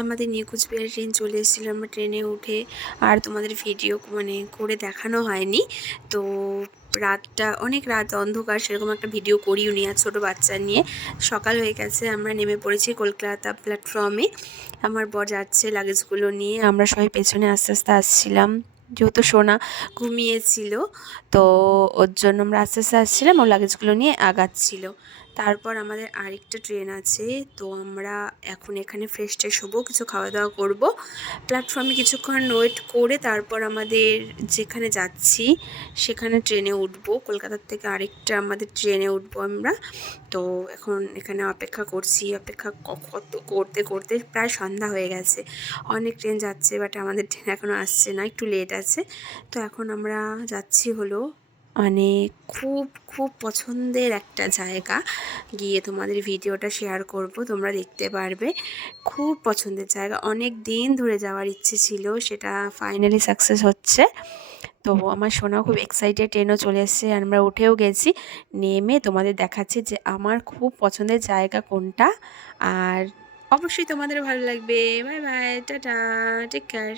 আমাদের new Cooch Behar train চলে এসেছিলো। আমরা ট্রেনে উঠে আর তোমাদের ভিডিও করে দেখানো হয়নি। তো রাতটা অনেক রাত, অন্ধকার, সেরকম একটা ভিডিও করিও নি। আর ছোটো বাচ্চা নিয়ে সকাল হয়ে গেছে, আমরা নেমে পড়েছি কলকাতা প্ল্যাটফর্মে। আমার বর যাচ্ছে লাগেজগুলো নিয়ে, আমরা সবাই পেছনে আস্তে আস্তে আসছিলাম। যেহেতু সোনা ঘুমিয়েছিল, তো ওর জন্য আমরা আস্তে আস্তে আসছিলাম, ও লাগেজগুলো নিয়ে আগাচ্ছিল। তারপর আমাদের আরেকটা ট্রেন আছে, তো আমরা এখন এখানে ফ্রেশ ট্রেশ হবো, কিছু খাওয়া দাওয়া করবো, প্ল্যাটফর্মে কিছুক্ষণ ওয়েট করে তারপর আমাদের যেখানে যাচ্ছি সেখানে ট্রেনে উঠবো। কলকাতার থেকে আরেকটা আমাদের ট্রেনে উঠবো আমরা। তো এখন এখানে অপেক্ষা করছি, অপেক্ষা করতে করতে প্রায় সন্ধ্যা হয়ে গেছে। অনেক ট্রেন যাচ্ছে, বাট আমাদের ট্রেন এখনও আসছে না, একটু লেট আছে। তো এখন আমরা যাচ্ছি হলো মানে খুব খুব পছন্দের একটা জায়গা, গিয়ে তোমাদের ভিডিওটা শেয়ার করব, তোমরা দেখতে পারবে। খুব পছন্দের জায়গা, অনেক দিন ধরে যাওয়ার ইচ্ছে ছিল, সেটা ফাইনালি সাকসেস হচ্ছে। তো আমার সোনাও খুব এক্সাইটেড, ট্রেনও চলে এসেছে, আমরা উঠেও গেছি। নেমে তোমাদের দেখাচ্ছি যে আমার খুব পছন্দের জায়গা কোনটা, আর অবশ্যই তোমাদেরও ভালো লাগবে। Bye bye, tata, take care.